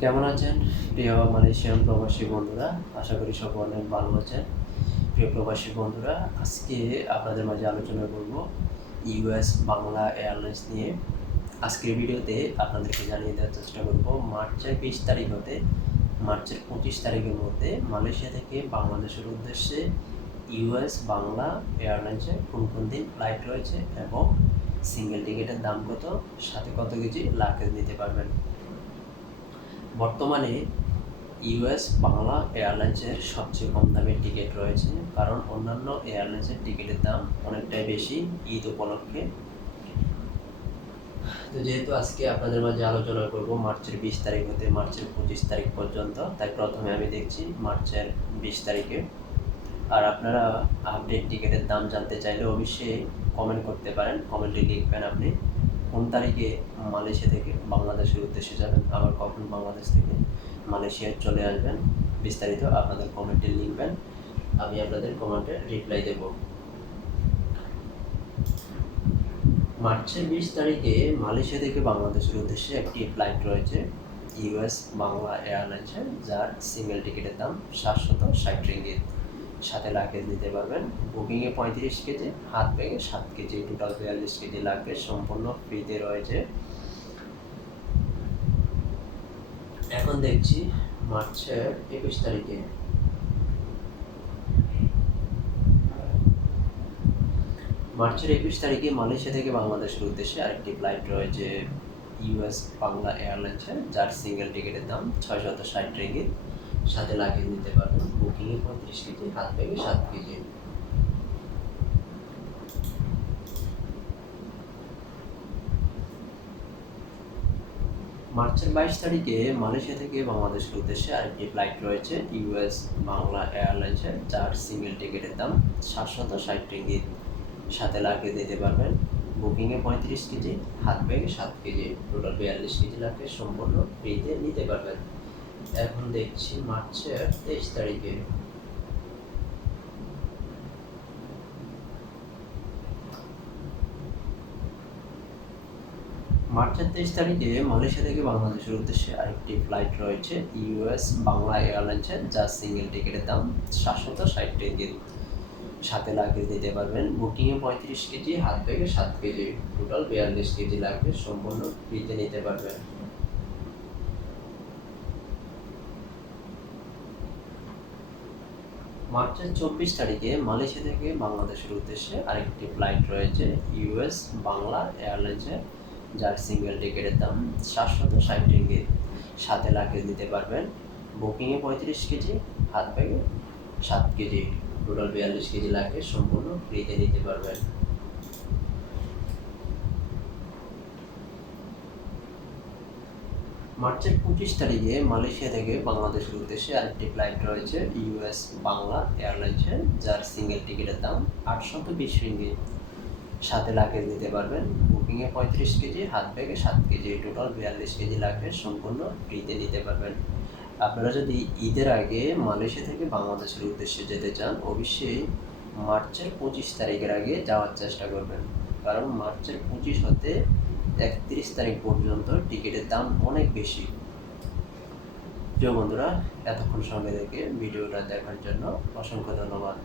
কেমন আছেন প্রিয় মালয়েশিয়ান প্রবাসী বন্ধুরা? আশা করি সকলে অনেক ভালো আছেন। প্রিয় প্রবাসী বন্ধুরা, আজকে আপনাদের মাঝে আলোচনা করব ইউএস বাংলা এয়ারলাইন্স নিয়ে। আজকের ভিডিওতে আপনাদেরকে জানিয়ে দেওয়ার চেষ্টা করব মার্চের 20 তারিখ হতে মার্চের 25 তারিখের মধ্যে মালয়েশিয়া থেকে বাংলাদেশের উদ্দেশ্যে ইউএস বাংলা এয়ারলাইন্সে কোন কোন দিন ফ্লাইট রয়েছে এবং সিঙ্গেল টিকিটের দাম কত, সাথে কত কেজি লাগেজ নিতে পারবেন। বর্তমানে ইউএস বাংলা এয়ারলাইন্সের সবচেয়ে কম দামের টিকিট রয়েছে, কারণ অন্যান্য এয়ারলাইন্সের টিকিটের দাম অনেকটাই বেশি ঈদ উপলক্ষে। তো যেহেতু আজকে আপনাদের মাঝে আলোচনা করব মার্চের 20 তারিখ হতে মার্চের 25 তারিখ পর্যন্ত, তাই প্রথমে আমি দেখছি মার্চের 20 তারিখে। আর আপনারা আপডেট টিকিটের দাম জানতে চাইলে অবশ্যই কমেন্ট করতে পারেন। কমেন্টে লিখবেন আপনি কোন তারিখে মালয়েশিয়া থেকে বাংলাদেশের উদ্দেশ্যে যাবেন, আবার কখন বাংলাদেশ থেকে মালয়েশিয়ায় চলে আসবেন। বিস্তারিত আপনাদের কমেন্টে লিখবেন, আমি আপনাদের কমেন্টে রিপ্লাই দেব। মার্চের 20 তারিখে মালয়েশিয়া থেকে বাংলাদেশের উদ্দেশ্যে একটি ফ্লাইট রয়েছে ইউএস বাংলা এয়ারলাইন্সের, যার সিঙ্গেল টিকিটের দাম 760 রিঙ্গিত। সাথে লাগেজ নিতে পারবেন। বুকিংয়ে 35 কেজি, হাত ব্যাগে 7 কেজি, টোটাল 42 কেজি লাগেজ সম্পূর্ণ ফ্রিতে রয়েছে। এখন দেখছি মার্চের 21 তারিখে। মার্চের 21 তারিখে মালয়েশিয়া থেকে বাংলাদেশের উদ্দেশ্যে আরেকটি ফ্লাইট রয়েছে ইউএস বাংলা এয়ারলাইন্সের, যার সিঙ্গেল টিকিটের দাম 660 রিঙ্গিত। সাথে লাগেজ নিতে পারবেন। বুকিংয়ে 35 কেজি, হাত ব্যাগে 7 কেজি। মার্চের 22 তারিখে মালয়েশিয়া থেকে বাংলাদেশের উদ্দেশ্যে আরেকটি ফ্লাইট রয়েছে ইউএস বাংলা এয়ারলাইন্সের, যার সিঙ্গেল টিকিটের দাম 760 রিঙ্গিত। সাথে লাগেজ দিতে পারবেন। বুকিংয়ে 35 কেজি, হাত ব্যাগে 7 কেজি, টোটাল 42 কেজি লাগেজ সম্পূর্ণ ফ্রিতে নিতে পারবেন। এখন দেখছি মার্চের 23 তারিখে। মার্চের 23 তারিখে মালয়েশিয়া থেকে বাংলাদেশের উদ্দেশ্যে আরেকটি ফ্লাইট রয়েছে ইউএস বাংলা এয়ারলাইন্সের, যার সিঙ্গেল টিকিটের দাম 760 রিঙ্গিত। সাথে লাগেজ দিতে পারবেন। বুকিংয়ে 35 কেজি, হাত ব্যাগে 7 কেজি, টোটাল 42 কেজি লাগেজ সম্পূর্ণ ফ্রিতে নিতে পারবেন। মার্চের 24 তারিখে মালয়েশিয়া থেকে বাংলাদেশের উদ্দেশ্যে আরেকটি ফ্লাইট রয়েছে ইউএস বাংলা এয়ারলাইন্সের, যার সিঙ্গেল টিকিটের দাম 760 রিঙ্গিত। সাথে লাগেজ নিতে পারবেন। বুকিংয়ে 35 কেজি, হাত ব্যাগে 7 কেজি, টোটাল 42 কেজি লাগেজ সম্পূর্ণ ফ্রিতে নিতে পারবেন। মার্চের 25 তারিখে মালয়েশিয়া থেকে বাংলাদেশের উদ্দেশ্যে আরেকটি ফ্লাইট রয়েছে ইউএস বাংলা এয়ারলাইন্সের, যার সিঙ্গেল টিকিটের দাম 820 রিঙ্গিত। সাথে লাগেজ নিতে পারবেন। বুকিংয়ে 35 কেজি, হাত ব্যাগে 7 কেজি, টোটাল 42 কেজি লাগেজ সম্পূর্ণ ফ্রিতে নিতে পারবেন। আপনারা যদি ঈদের আগে মালয়েশিয়া থেকে বাংলাদেশের উদ্দেশ্যে যেতে চান, অবশ্যই মার্চের 25 তারিখের আগে যাওয়ার চেষ্টা করবেন, কারণ মার্চের 25 হতে 31 তারিখ পর্যন্ত টিকিটের দাম অনেক বেশি। প্রিয় বন্ধুরা, এতক্ষণ সঙ্গে থেকে ভিডিওটা দেখার জন্য অসংখ্য ধন্যবাদ।